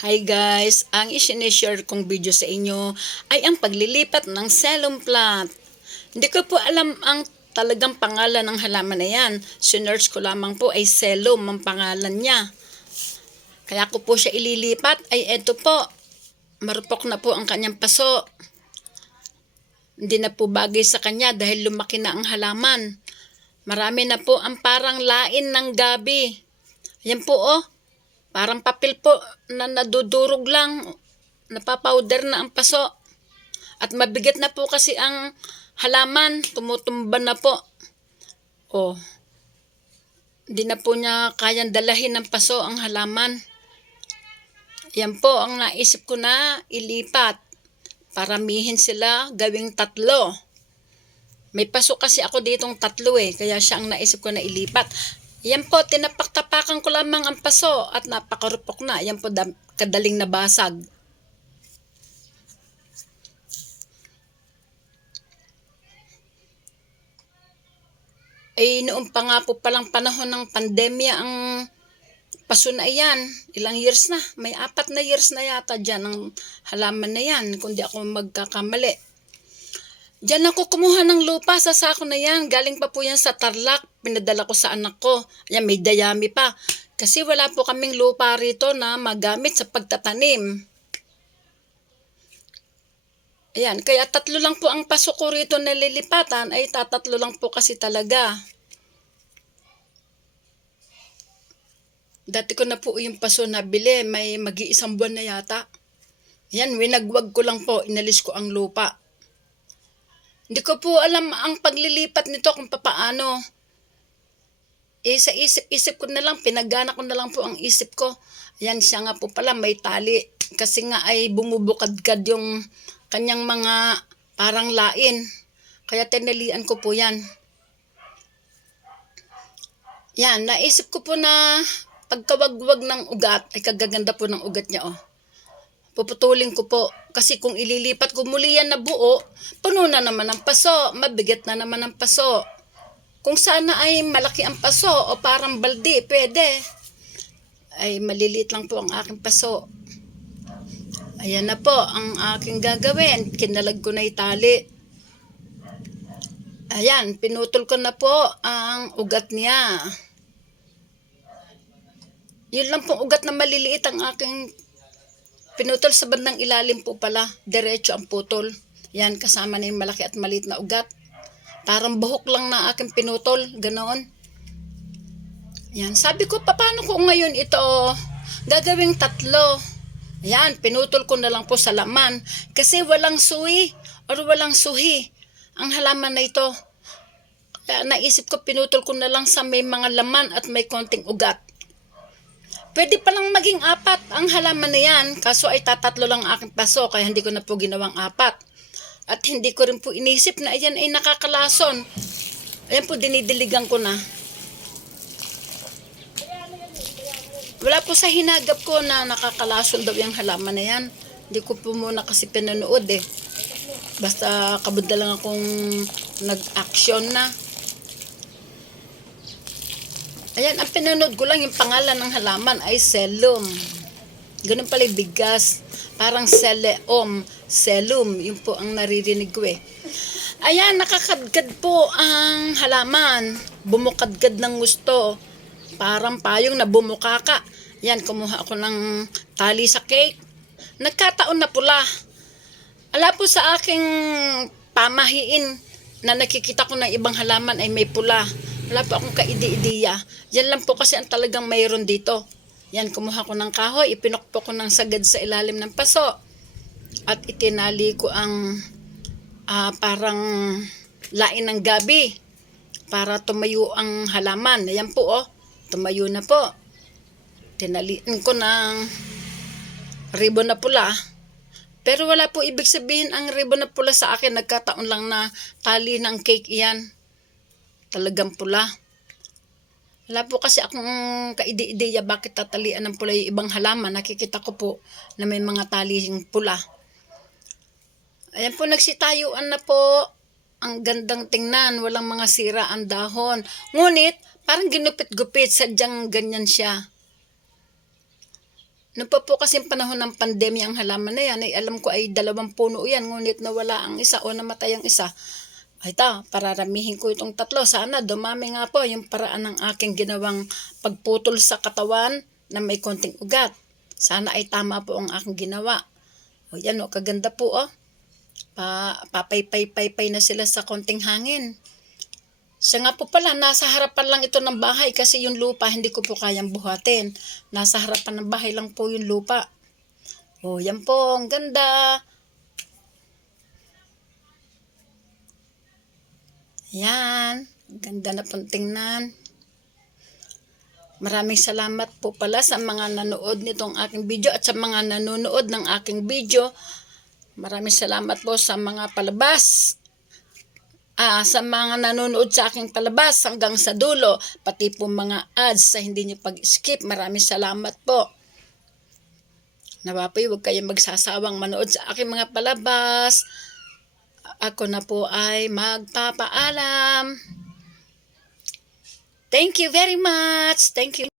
Hi guys, ang isineshare kong video sa inyo ay ang paglilipat ng celum plant. Hindi ko po alam ang talagang pangalan ng halaman na yan. Sinerge ko lamang po ay celum ang pangalan niya. Kaya ko po siya ililipat ay eto po. Marupok na po ang kanyang paso. Hindi na po bagay sa kanya dahil lumaki na ang halaman. Marami na po ang parang lain ng gabi. Yan po oh. Parang papel po na nadudurog lang. Napapowder na ang paso. At mabigat na po kasi ang halaman. Tumutumba na po. Oh. Hindi na po niya kayang dalahin ng paso ang halaman. Yan po ang naisip ko na ilipat. Paramihin sila gawing tatlo. May paso kasi ako ditong tatlo eh. Kaya siya ang naisip ko na ilipat. Yan po, tinapak-tapakan ko lamang ang paso at napakarupok na. Yan po, kadaling nabasag. Eh, noong pa nga po palang panahon ng pandemya ang paso na iyan. Ilang years na. May apat na years na yata dyan ang halaman na yan. Kundi ako magkakamali. Diyan ako kumuha ng lupa sa sako na yan. Galing pa po yan sa Tarlac. Pinadala ko sa anak ko. Yan, may dayami pa. Kasi wala po kaming lupa rito na magamit sa pagtatanim. Ayan, kaya tatlo lang po ang pasok ko rito na lilipatan ay tatatlo lang po kasi talaga. Dati ko na po yung paso na bili, may mag-iisang buwan na yata. Yan, winagwag ko lang po, inalis ko ang lupa. Hindi ko po alam ang paglilipat nito kung papaano. Eh, sa isip-isip ko na lang, pinagana ko na lang po ang isip ko. Ayan, siya nga po pala, may tali. Kasi nga ay bumubukad-kad yung kanyang mga parang lain. Kaya tinalian ko po yan. Yan, naisip ko po na pagkawagwag ng ugat, ay kagaganda po ng ugat niya, oh. Puputulin ko po. Kasi kung ililipat ko muli yan na buo, puno na naman ang paso. Mabigat na naman ang paso. Kung sana ay malaki ang paso o parang baldi, pwede. Ay maliliit lang po ang aking paso. Ayan na po ang aking gagawin. Kinalag ko na itali. Ayan, pinutol ko na po ang ugat niya. Yun lang pong ugat na maliliit ang aking pinutol sa bandang ilalim po pala. Diretso ang putol. Yan, kasama na yung malaki at maliit na ugat. Parang buhok lang na aking pinutol. Ganoon. Yan, sabi ko, paano ko ngayon ito gagawing tatlo? Yan, pinutol ko na lang po sa laman. Kasi walang suhi or walang suhi ang halaman na ito. Kaya naisip ko, pinutol ko na lang sa may mga laman at may konting ugat. Pwede palang maging apat ang halaman na yan, kaso ay tatatlo lang ang aking paso, kaya hindi ko na po ginawang apat. At hindi ko rin po inisip na ayan ay nakakalason. Ayan po, dinidiligan ko na. Wala po sa hinagap ko na nakakalason daw yung halaman na yan. Hindi ko po muna kasi pinanood eh. Basta kabunda lang akong nag-action na. Ayan, ang pinanood ko lang yung pangalan ng halaman ay selum. Ganun pala yung bigas. Parang seleom, selum. Yun po ang naririnig ko eh. Ayan, nakakadgad po ang halaman. Bumukadgad ng gusto. Parang payong na bumukaka. Yan, kumuha ako ng tali sa cake. Nagkataon na pula. Ala po sa aking pamahiin na nakikita ko ng ibang halaman ay may pula. Wala po akong kaidi-idiya. Yan lang po kasi ang talagang mayroon dito. Yan, kumuha ko ng kahoy, ipinokpo ko ng sagad sa ilalim ng paso. At itinali ko ang ah, parang lain ng gabi para tumayo ang halaman. Ayan po, oh. Tumayo na po. Tinalian ko ng ribbon na pula. Pero wala po ibig sabihin ang ribbon na pula sa akin. Nagkataon lang na tali ng cake iyan. Talagang pula. Wala po kasi akong kaide-ideya bakit tatalian ng pula yung ibang halaman. Nakikita ko po na may mga taling pula. Ayan po, nagsitayuan na po. Ang gandang tingnan, walang mga sira ang dahon. Ngunit, parang ginupit-gupit, sadyang ganyan siya. Noon pa po kasi panahon ng pandemya ang halaman na yan, ay alam ko ay dalawang puno yan, ngunit nawala ang isa o namatay ang isa. Ta, pararamihin ko itong tatlo. Sana dumami nga po yung paraan ng aking ginawang pagputol sa katawan na may konting ugat. Sana ay tama po ang aking ginawa. O yan o, kaganda po o. Pa, papay-pay-pay-pay na sila sa konting hangin. Siya nga po pala, nasa harapan lang ito ng bahay kasi yung lupa hindi ko po kayang buhatin. Nasa harapan ng bahay lang po yung lupa. O, yan po, ang ganda. Yan, ganda na pong tingnan. Maraming salamat po pala sa mga nanood nitong aking video at sa mga nanonood ng aking video. Maraming salamat po sa mga palabas ah, sa mga nanonood sa aking palabas hanggang sa dulo, pati po mga ads sa hindi niyo pag-skip. Maraming salamat po. Nawapoy, huwag kayong magsasawang manood sa aking mga palabas. Ako na po ay magpapaalam. Thank you very much. Thank you.